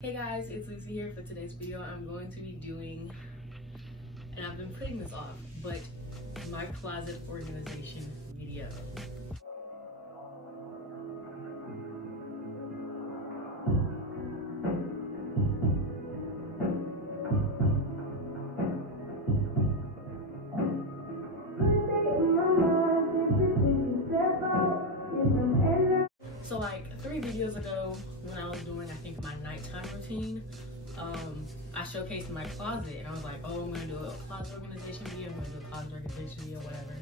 Hey guys, it's Lucy here. For today's video, I'm going to be doing, and I've been putting this off, but my closet organization video. So like 3 videos ago, when I was doing, I think, my nighttime routine, I showcased my closet and I was like, oh, I'm gonna do a closet organization video, I'm gonna do a closet organization video, whatever.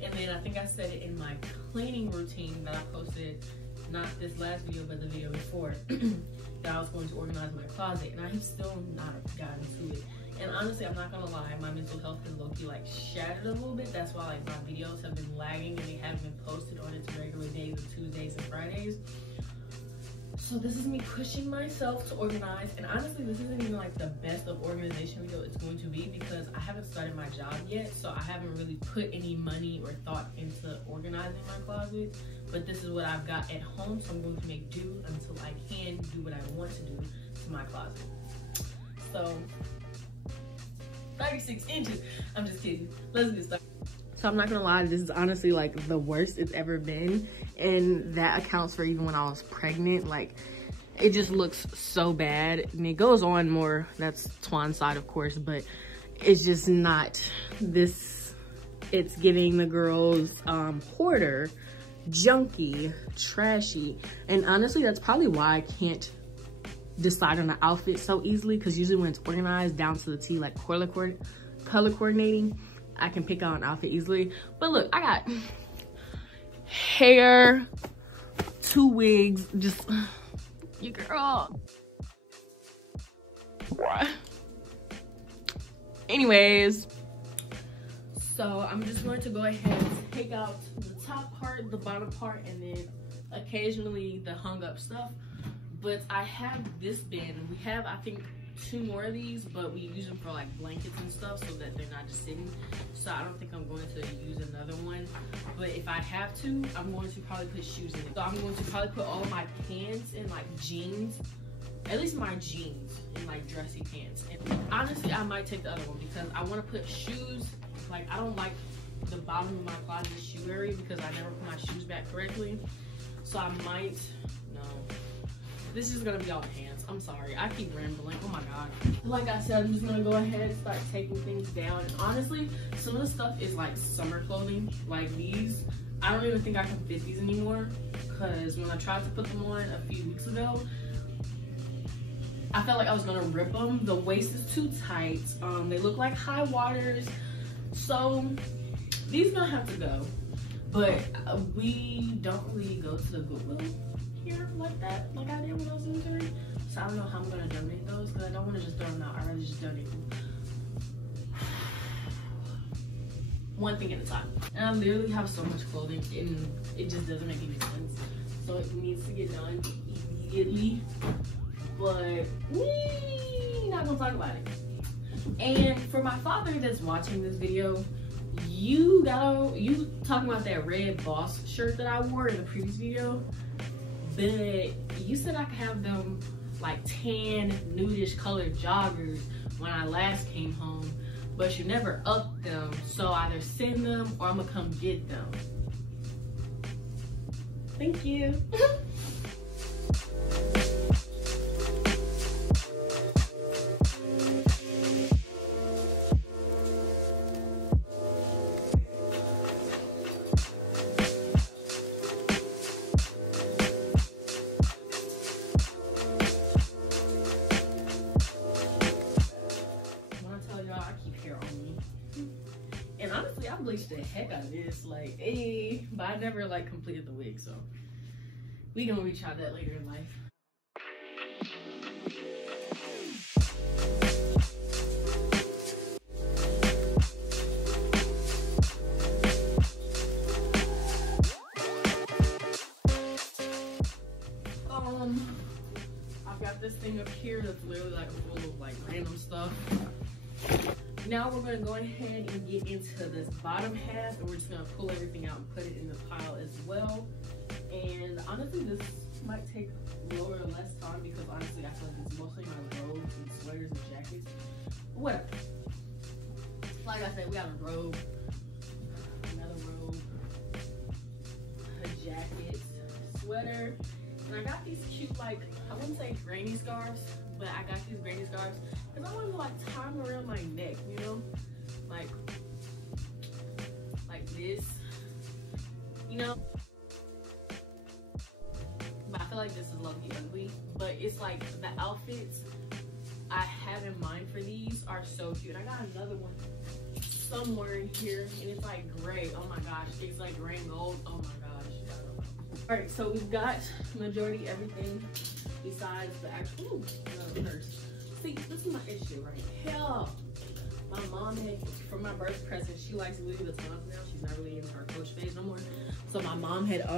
And then I think I said it in my cleaning routine that I posted, not this last video, but the video before, that I was going to organize my closet, and I have still not gotten to it. And honestly, I'm not gonna lie, my mental health is low-key like shattered a little bit. That's why like my videos have been lagging and they haven't been posted on its regular days of Tuesdays and Fridays. So this is me pushing myself to organize, and honestly this isn't even like the best of organization video it's going to be because I haven't started my job yet, so I haven't really put any money or thought into organizing my closet. But this is what I've got at home, so I'm going to make do until I can do what I want to do to my closet. So 36 inches. I'm just kidding. Let's get started. So I'm not gonna lie, this is honestly like the worst it's ever been, and that accounts for even when I was pregnant. Like, it just looks so bad, and it goes on more. That's Twan's side, of course, but it's just not this. It's giving the girls hoarder, junky, trashy, and honestly that's probably why I can't decide on an outfit so easily, because usually when it's organized down to the T, like color coordinating, I can pick out an outfit easily. But look, I got hair, 2 wigs, just your girl. Anyways, so I'm just going to go ahead and take out the top part, the bottom part, and then occasionally the hung up stuff. But I have this bin. We have, I think, 2 more of these, but we use them for like blankets and stuff so that they're not just sitting. So I don't think I'm going to use another one. But if I have to, I'm going to probably put shoes in it. So I'm going to probably put all my pants and like jeans, at least my jeans and like dressy pants. And honestly, I might take the other one because I want to put shoes. Like, I don't like the bottom of my closet shoe area because I never put my shoes back correctly. So I might, no. This is gonna be all pants. I'm sorry, I keep rambling. Oh my god. Like I said, I'm just gonna go ahead and start taking things down. And honestly, some of the stuff is like summer clothing. Like these, I don't even think I can fit these anymore, because when I tried to put them on a few weeks ago, I felt like I was gonna rip them. The waist is too tight. They look like high waters. So these gonna have to go. But we don't really go to the Goodwill here like that, like I did when I was in Missouri. So I don't know how I'm gonna donate those, because I don't want to just throw them out. I'd rather just donate them. One thing at a time. And I literally have so much clothing and it just doesn't make any sense. So it needs to get done immediately. But we not gonna talk about it. And for my father that's watching this video, you talking about that red Boss shirt that I wore in the previous video, but you said I could have them like tan, nudish colored joggers when I last came home, but you never upped them. So either send them or I'm gonna come get them. Thank you. And honestly, I bleached the heck out of this, like, hey, but I never like completed the wig, so we gonna retry that later in life. I've got this thing up here that's literally like full of like random stuff. Now we're gonna go ahead and get into this bottom half, and we're just gonna pull everything out and put it in the pile as well. And honestly, this might take more or less time because honestly I feel like it's mostly my robes and sweaters and jackets. Whatever. Like I said, we have a robe, another robe, a jacket, sweater, and I got these cute, like, I wouldn't say granny scarves, but I got these granny scarves because I want to like tie them around my neck, you know, like this, you know. But I feel like this is low-key ugly, but it's like the outfits I have in mind for these are so cute. I got another one somewhere in here, and it's like gray. Oh my gosh, it's like gray and gold. Oh my gosh. All right, so we've got majority everything besides the actual purse. See, this is my issue right here. My mom had, for my birth present, she likes Louis Vuittons now. She's not really in her Coach phase no more. So my mom had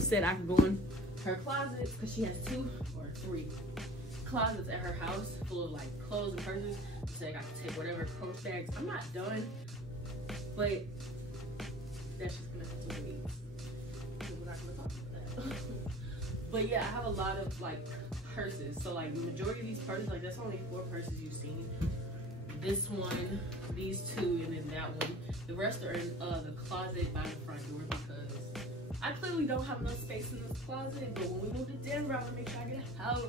said I could go in her closet because she has 2 or 3 closets at her house full of like clothes and purses. She said I could take whatever Coach bags. I'm not done, but that's just gonna have to wait. We're not gonna talk about that. But yeah, I have a lot of like purses. So like the majority of these purses, like that's only 4 purses you've seen. This one, these 2, and then that one. The rest are in the closet by the front door because I clearly don't have enough space in this closet. But when we move to Denver, I'm gonna make sure I get a house.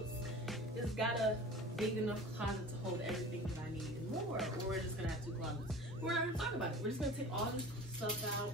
It's got a big enough closet to hold everything that I need and more. Or we're just gonna have 2 closets. We're not gonna talk about it. We're just gonna take all this stuff out.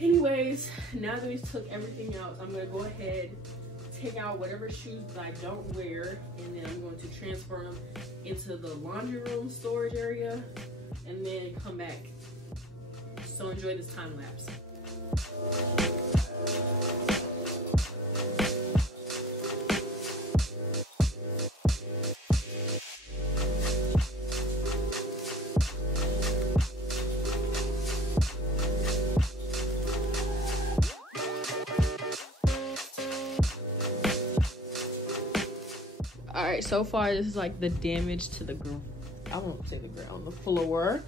Anyways, now that we took everything out, I'm gonna go ahead, take out whatever shoes that I don't wear, and then I'm going to transfer them into the laundry room storage area, and then come back. So enjoy this time lapse. All right, so far this is like the damage to the ground. I won't say the ground, the floor.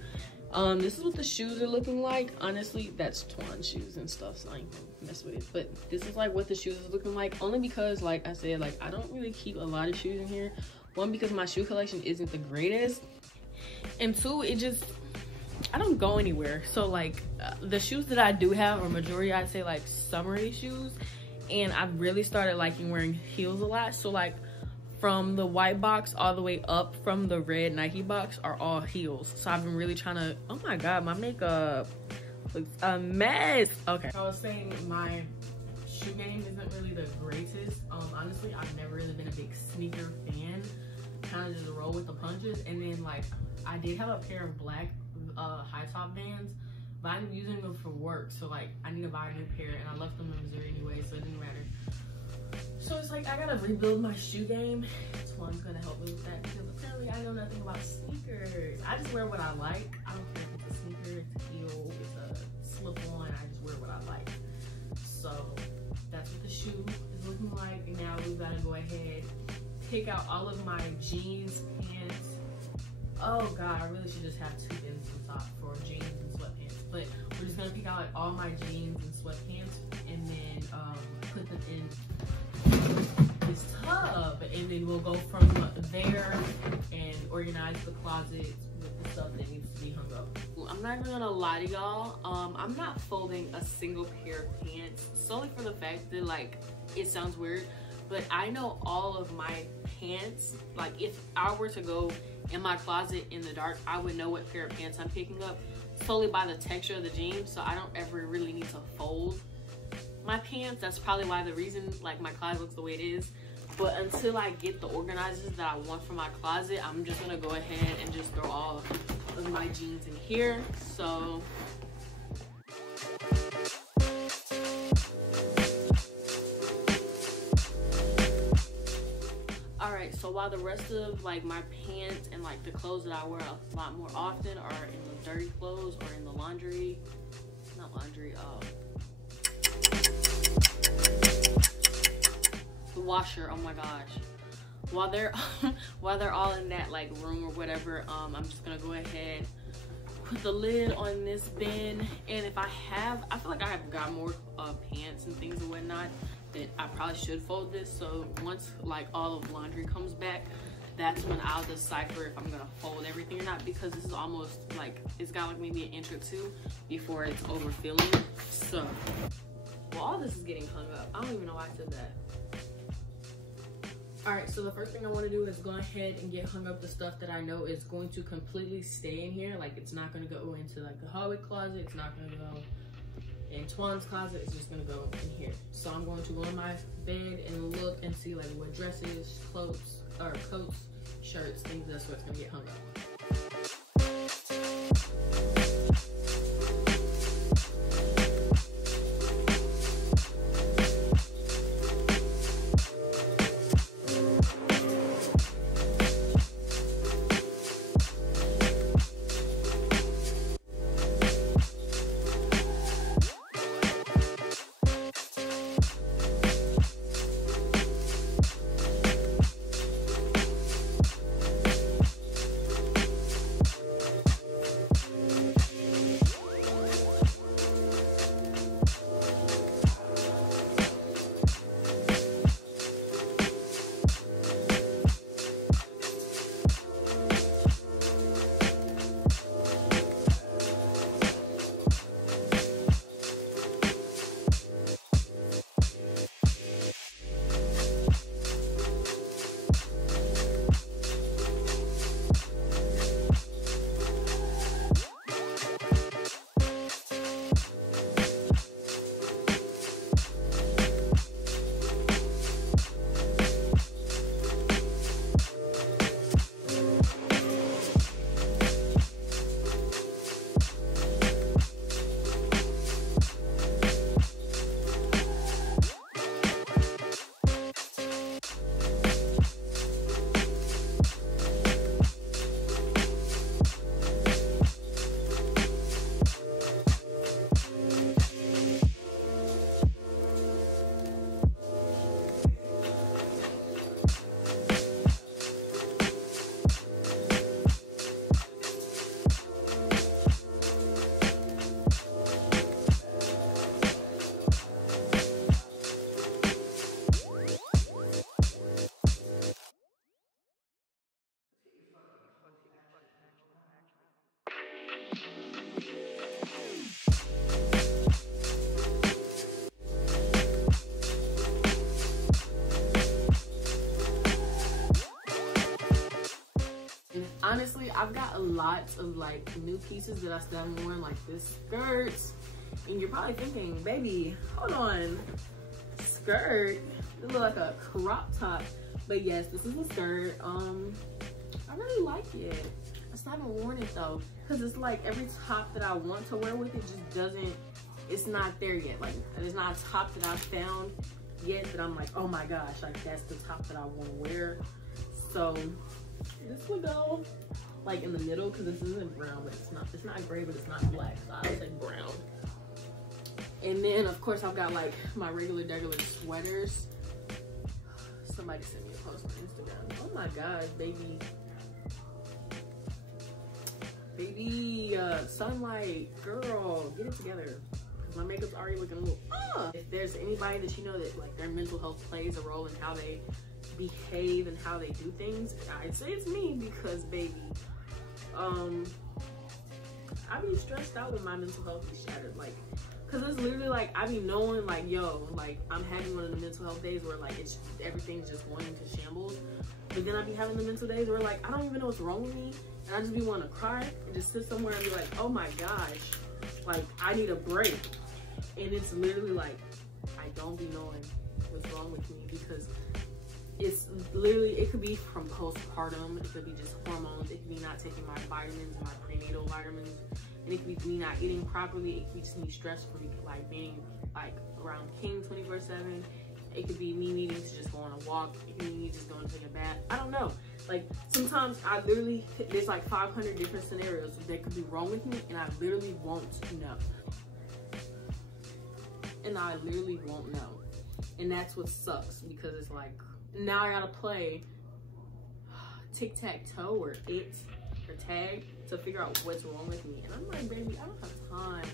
This is what the shoes are looking like. Honestly, that's Twan shoes and stuff, so I ain't gonna mess with it. But this is like what the shoes is looking like, only because like I said, like I don't really keep a lot of shoes in here. 1, because my shoe collection isn't the greatest, and 2, it just, I don't go anywhere. So like the shoes that I do have are majority, I'd say like summery shoes, and I've really started liking wearing heels a lot. So like from the white box all the way up from the red Nike box are all heels. So I've been really trying to, oh my God, my makeup looks a mess. Okay. I was saying my shoe game isn't really the greatest. Honestly, I've never really been a big sneaker fan. Kind of just roll with the punches. And then like, I did have a pair of black high top Vans, but I'm using them for work. So like, I need to buy a new pair, and I left them in Missouri anyway, so it didn't matter. So it's like I gotta rebuild my shoe game. Twan's gonna help me with that because apparently I know nothing about sneakers. I just wear what I like. I don't care if it's a sneaker, it's a heel, it's a slip-on. I just wear what I like. So that's what the shoe is looking like. And now we've gotta go ahead, pick out all of my jeans, pants. Oh God, I really should just have 2 bins on top for jeans and sweatpants. But we're just gonna pick out like all my jeans and sweatpants, and then put them in this tub, and then we'll go from there and organize the closet with the stuff that needs to be hung up. I'm not even gonna lie to y'all, I'm not folding a single pair of pants solely for the fact that, like, it sounds weird, but I know all of my pants. Like, if I were to go in my closet in the dark, I would know what pair of pants I'm picking up solely by the texture of the jeans, so I don't ever really need to fold my pants. That's probably why the reason like my closet looks the way it is. But until I get the organizers that I want for my closet, I'm just gonna go ahead and just throw all of my jeans in here. So alright, so while the rest of like my pants and like the clothes that I wear a lot more often are in the dirty clothes or in the laundry, not laundry, the washer. Oh my gosh, while they're while they're all in that like room or whatever, I'm just gonna go ahead, put the lid on this bin, and if I feel like I have got more pants and things and whatnot that I probably should fold this. So once like all of laundry comes back, that's when I'll decipher if I'm gonna fold everything or not, because this is almost like, it's got like maybe an inch or two before it's overfilling. So, well, all this is getting hung up. I don't even know why I said that. All right, so the first thing I want to do is go ahead and get hung up the stuff that I know is going to completely stay in here. Like, it's not going to go into like the hallway closet. It's not going to go in Twan's closet. It's just going to go in here. So I'm going to go on my bed and look and see like what dresses, clothes, or coats, shirts, things, that's what's going to get hung up. Honestly, I've got a lot of like new pieces that I still haven't worn, like this skirt. And you're probably thinking, baby, hold on, skirt? This looks like a crop top. But yes, this is a skirt. I really like it. I still haven't worn it though, because it's like every top that I want to wear with it just doesn't, it's not there yet. Like, there's not a top that I've found yet that I'm like, oh my gosh, like that's the top that I want to wear. So this will go like in the middle, because this isn't brown, but it's not gray, but it's not black, so I would say brown. And then of course I've got like my regular sweaters. Somebody sent me a post on Instagram. Oh my god, baby sunlight girl, get it together, because my makeup's already looking a little If there's anybody that you know that like their mental health plays a role in how they behave and how they do things, I'd say it's me, because baby, I be stressed out when my mental health is shattered, like, because it's literally like I be knowing like, yo, like I'm having one of the mental health days where like it's everything's just going into shambles, but then I be having the mental days where like I don't even know what's wrong with me, and I just be wanting to cry and just sit somewhere and be like, oh my gosh, like I need a break. And it's literally like I don't be knowing what's wrong with me, because it's literally, it could be from postpartum, it could be just hormones, it could be not taking my vitamins, my prenatal vitamins, and it could be me not eating properly, it could be just me stressed from like being like around King 24/7. It could be me needing to just go on a walk, it could be me just going to take a bath. I don't know. Like, sometimes I literally, there's like 500 different scenarios that could be wrong with me, and I literally won't know. And I literally won't know. And that's what sucks, because it's like, now I gotta play tic-tac-toe or it or tag to figure out what's wrong with me. And I'm like, baby, I don't have time.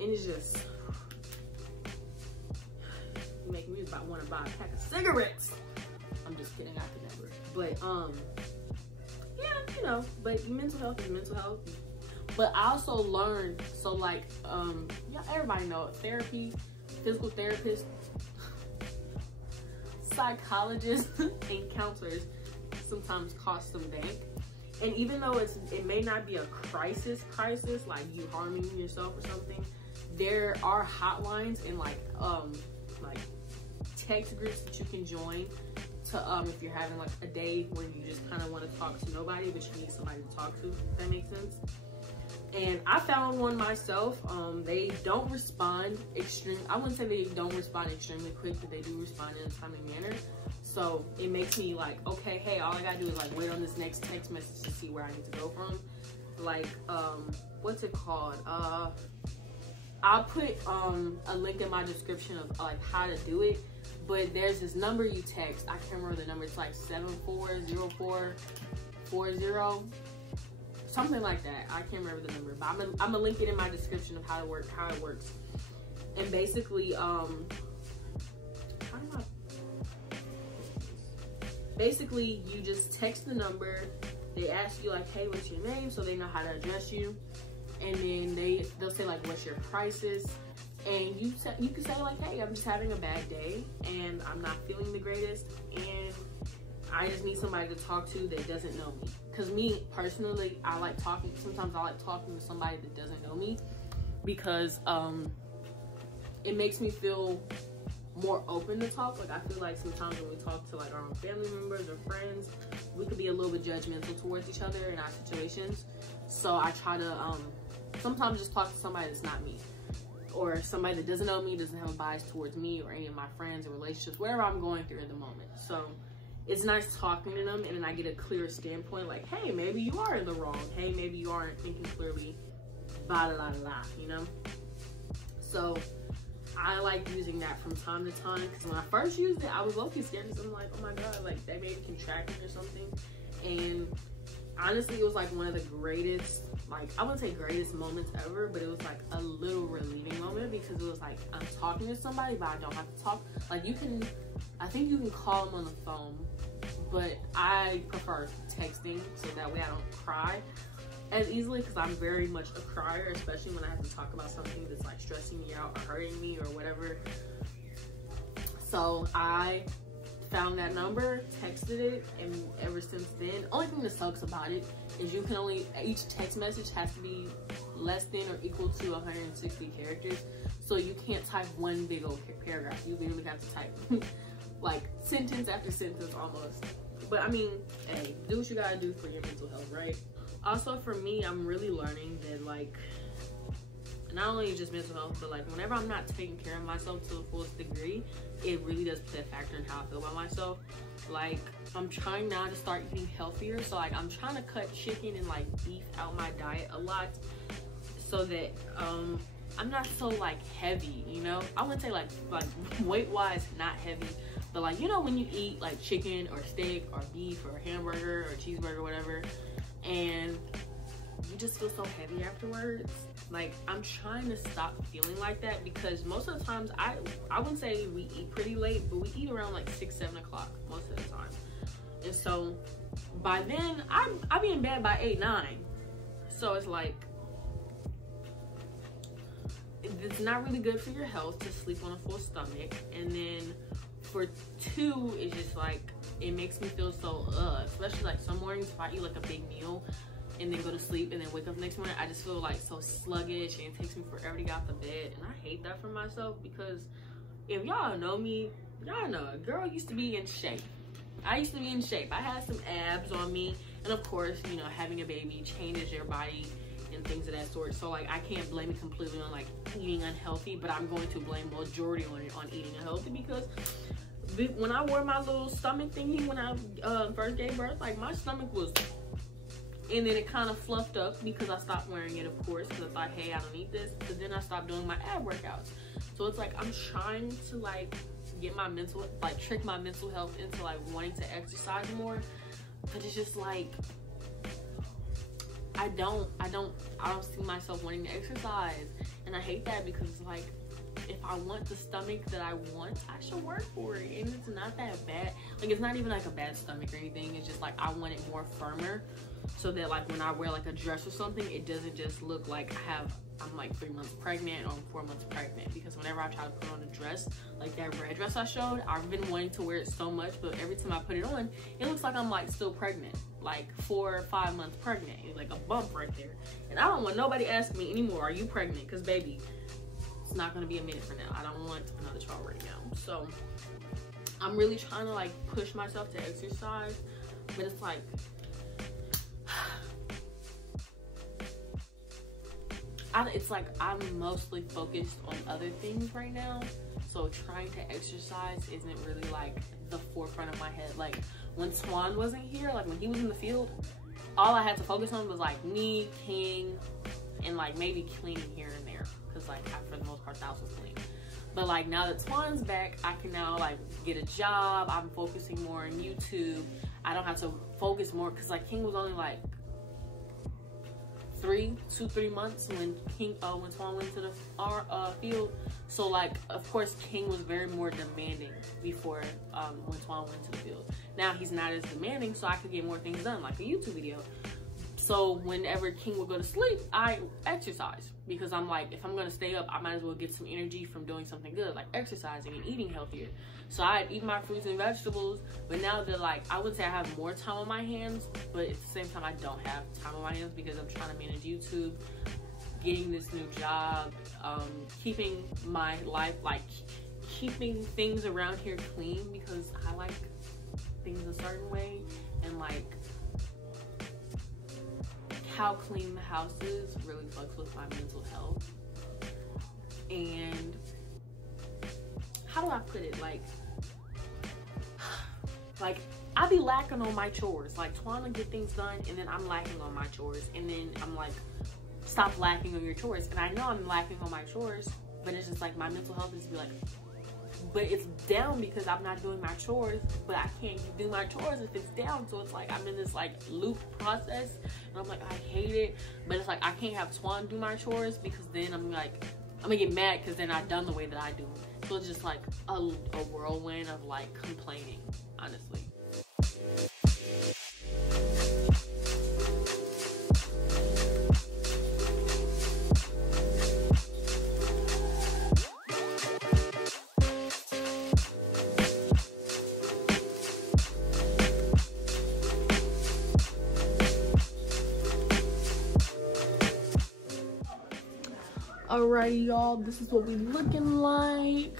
And it's just making me about want to buy a pack of cigarettes. I'm just kidding, I could never. But yeah, you know, but mental health is mental health. But I also learned, so like yeah, everybody know it, therapy, physical therapist, psychologists, and counselors sometimes cost some bank. And even though it may not be a crisis like you harming yourself or something, there are hotlines and like text groups that you can join to if you're having like a day where you just kind of want to talk to nobody but you need somebody to talk to, if that makes sense. And I found one myself. They don't respond I wouldn't say they don't respond extremely quick, but they do respond in a timely manner. So it makes me like, okay, hey, all I gotta do is like wait on this next text message to see where I need to go from. Like, what's it called? I'll put a link in my description of like how to do it. But there's this number you text. I can't remember the number. It's like 740440, something like that. I can't remember the number, but I'm gonna link it in my description of how it works. And basically, basically you just text the number. They ask you like, hey, what's your name, so they know how to address you. And then they'll say like, what's your crisis? And you can say like, hey, I'm just having a bad day and I'm not feeling the greatest and I just need somebody to talk to that doesn't know me. Because me personally, sometimes I like talking to somebody that doesn't know me, because it makes me feel more open to talk. Like, I feel like sometimes when we talk to like our own family members or friends, we could be a little bit judgmental towards each other in our situations. So I try to sometimes just talk to somebody that's not me, or somebody that doesn't know me, doesn't have a bias towards me or any of my friends or relationships, whatever I'm going through at the moment. So it's nice talking to them, and then I get a clear standpoint, like, hey, maybe you are in the wrong. Hey, maybe you aren't thinking clearly, blah, blah, blah, you know? So I like using that from time to time, because when I first used it, I was low-key scared, because I'm like, oh my God, like, they may be contracting or something. And honestly, it was like one of the greatest, like, I wouldn't say greatest moments ever, but it was like a little relieving moment, because it was like, I'm talking to somebody, but I don't have to talk. Like, I think you can call them on the phone, but I prefer texting, so that way I don't cry as easily, because I'm very much a crier, especially when I have to talk about something that's like stressing me out or hurting me or whatever. So I found that number, texted it, and ever since then, the only thing that sucks about it is each text message has to be less than or equal to 160 characters. So you can't type one big old paragraph. You literally have to type like sentence after sentence almost. But I mean, hey, do what you gotta do for your mental health, right? Also for me, I'm really learning that like, not only just mental health, but like whenever I'm not taking care of myself to the fullest degree, it really does play a factor in how I feel about myself. Like, I'm trying now to start eating healthier, so like I'm trying to cut chicken and like beef out my diet a lot, so that I'm not so like heavy, you know? I wouldn't say like weight wise not heavy, but like, you know, when you eat like chicken or steak or beef or hamburger or cheeseburger, whatever, and you just feel so heavy afterwards. Like, I'm trying to stop feeling like that, because most of the times I wouldn't say we eat pretty late, but we eat around like 6-7 o'clock most of the time. And so by then I'll be in bed by 8-9. So it's like, it's not really good for your health to sleep on a full stomach. And then for two, it's just like, it makes me feel so especially like some mornings if I eat like a big meal and then go to sleep and then wake up next morning, I just feel like so sluggish, and it takes me forever to get out the bed. And I hate that for myself, because if y'all know me, y'all know a girl used to be in shape. I used to be in shape. I had some abs on me, and of course, you know, having a baby changes your body and things of that sort. So like, I can't blame it completely on like eating unhealthy, but I'm going to blame majority on it on eating unhealthy, because when I wore my little stomach thingy when I first gave birth, like my stomach was, and then it kind of fluffed up because I stopped wearing it, of course, because I thought, hey, I don't need this. But then I stopped doing my ab workouts. So it's like, I'm trying to like get my mental, like trick my mental health into like wanting to exercise more. But it's just like, I don't see myself wanting to exercise. And I hate that, because it's like, if I want the stomach that I want, I should work for it. And it's not that bad. Like, it's not even like a bad stomach or anything. It's just like, I want it more firmer, so that like when I wear like a dress or something, it doesn't just look like I'm like 3 months pregnant or I'm 4 months pregnant. Because whenever I try to put on a dress, like that red dress I showed, I've been wanting to wear it so much, but every time I put it on, it looks like I'm like still pregnant, like 4 or 5 months pregnant. It's like a bump right there. And I don't want nobody asking me anymore, are you pregnant? Because baby, it's not gonna be a minute from now. I don't want another child right now. So I'm really trying to like push myself to exercise, but it's like, it's like I'm mostly focused on other things right now. So trying to exercise isn't really like the forefront of my head. Like when Swan wasn't here, like when he was in the field, all I had to focus on was like me, King, and like maybe cleaning here and there. Cause like for the most part, the house was clean. But like now that Swan's back, I can now like get a job. I'm focusing more on YouTube. I don't have to focus more, cause like King was only like 3 months when Swan went to the field. So like, of course, King was very more demanding before when Swan went to the field. Now he's not as demanding, so I could get more things done, like a YouTube video. So whenever King would go to sleep, I exercise, because I'm like, if I'm gonna stay up, I might as well get some energy from doing something good, like exercising and eating healthier. So I'd eat my fruits and vegetables. But now that like, I would say I have more time on my hands, but at the same time I don't have time on my hands, because I'm trying to manage YouTube, getting this new job, keeping my life, like keeping things around here clean, because I like things a certain way, and like how clean the house is really fucks with my mental health. And how do I put it, like I be lacking on my chores. Like trying to get things done, and then I'm lacking on my chores, and then I'm like, stop lacking on your chores. And I know I'm lacking on my chores, but it's just like my mental health is be like, but it's down because I'm not doing my chores, but I can't do my chores if it's down. So it's like I'm in this like loop process, and I'm like, I hate it. But it's like I can't have Swan do my chores, because then I'm like, I'm gonna get mad because they're not done the way that I do them. So it's just like a whirlwind of like complaining, honestly. Alrighty, y'all, this is what we looking like.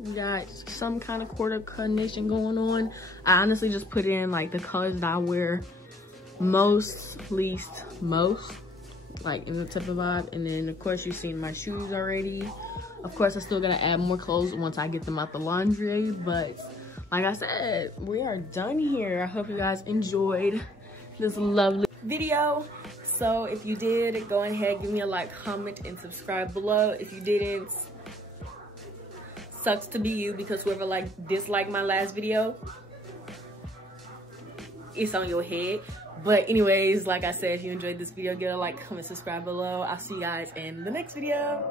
We got some kind of quarter coordination going on. I honestly just put in like the colors that I wear most, least, most, like in the type of vibe. And then of course you've seen my shoes already. Of course I still gotta add more clothes once I get them out the laundry, but like I said, we are done here. I hope you guys enjoyed this lovely video. So if you did, go ahead, give me a like, comment, and subscribe below. If you didn't, sucks to be you, because whoever like disliked my last video, it's on your head. But anyways, like I said, if you enjoyed this video, give a like, comment, subscribe below. I'll see you guys in the next video.